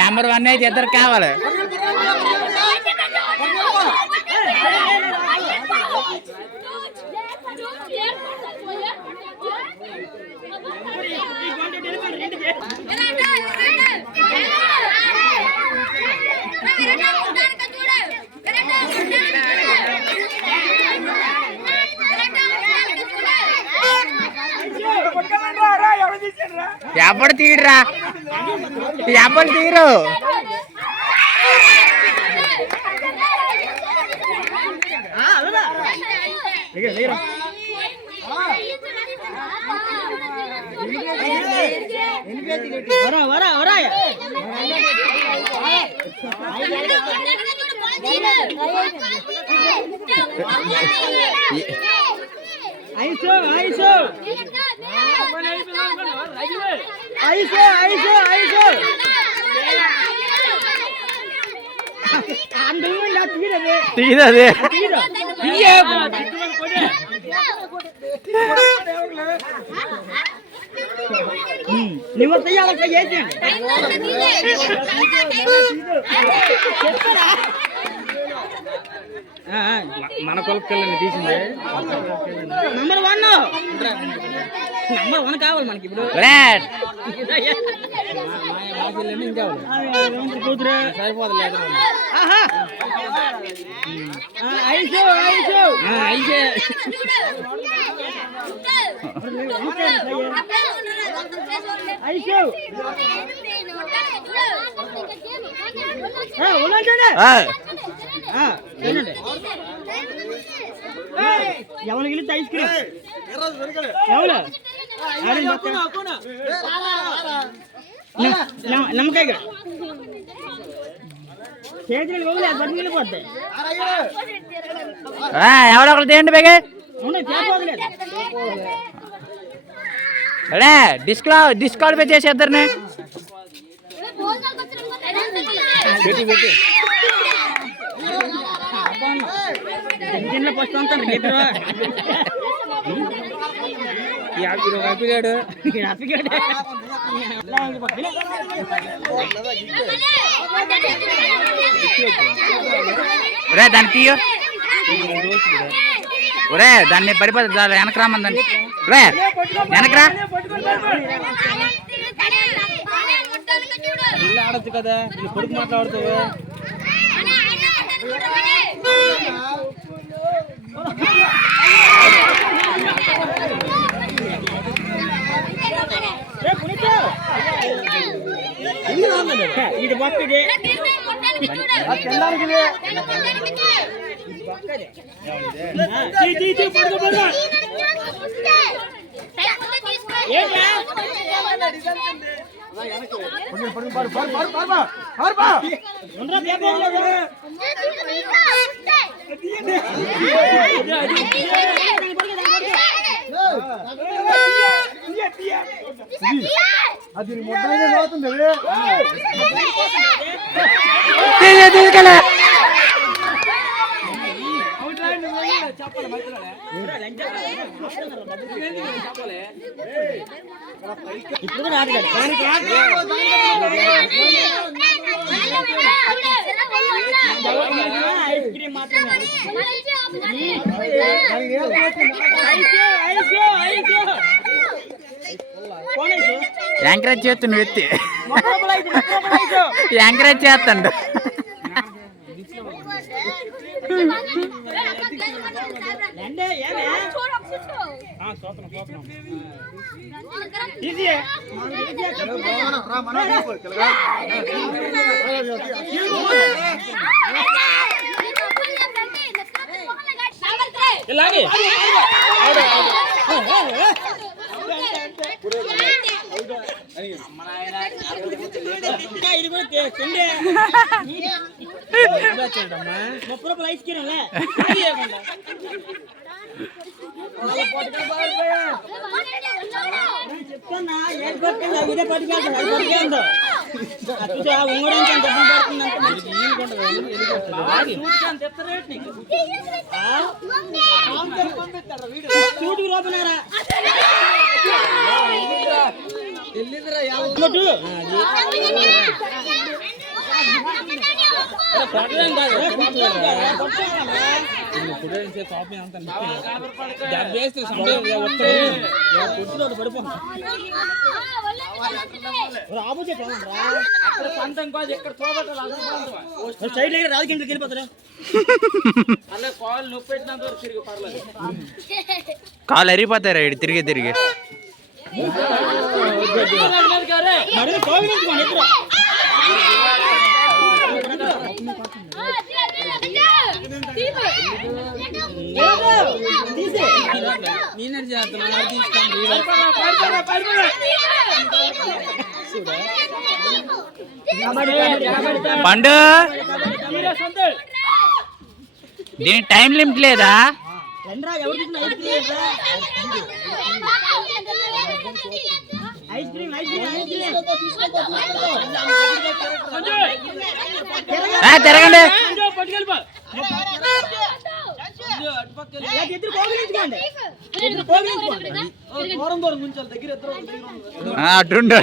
Number one అయితే ఇద్దరు కావాలి. ఎప్పుడు తీయరా, ఎప్పుడు తీరు. తీరదే ನೀವು మన కొలకల్ని తీసింది. నంబర్ వన్ కావాలి మనకి ఇప్పుడు. కూతురు సరిపోదు. ఎవరు గిలితే ఐస్ క్రీమ్ ఎవరు నమ్మకాయ చేతులు బట్టి వెళ్ళిపోతాయి. ఎవరో ఒకరు తీయండి బేగే. డిస్క్వాలిఫై చేసేద్దరిని ఫస్ట్ అంటారు. హ్యాపీగాడు రే దాన్ని తీయో. ఒరే దాన్ని పడిపోతుంది. వెనక రామని దాన్ని రే వెనకరా. ఇల్లు ఆడచ్చు కదా, ఇల్లు కొడుకు మాట్లాడుతావు. ఇది బొక్కది అది తీసుకెళ్ళ ఇప్పుడు నాటకాలి ఐస్ క్రీమ్ మాత్రమే ఎంకరేజ్ చేస్తు నువ్వు ఎత్తి ఎంకరేజ్ చేస్తాడు ఇలాగే ఇది కూడా తిండే 30 రూపాయలు ఐస్ క్రీమ్ చెప్తున్నా ఏం పట్టుకెళ్ళి ఇదే పట్టుకెళ్తా ఉంగడానికి డబ్బులు పడుతుందంటే చూటుకు రూపనారా రాజకీయ వెళ్ళిపోతారా కాళ్ళు అరిగిపోతారా తిరిగి తిరిగి పండు దీనికి టైం లిమిట్ లేదా తిరగండి అటుండు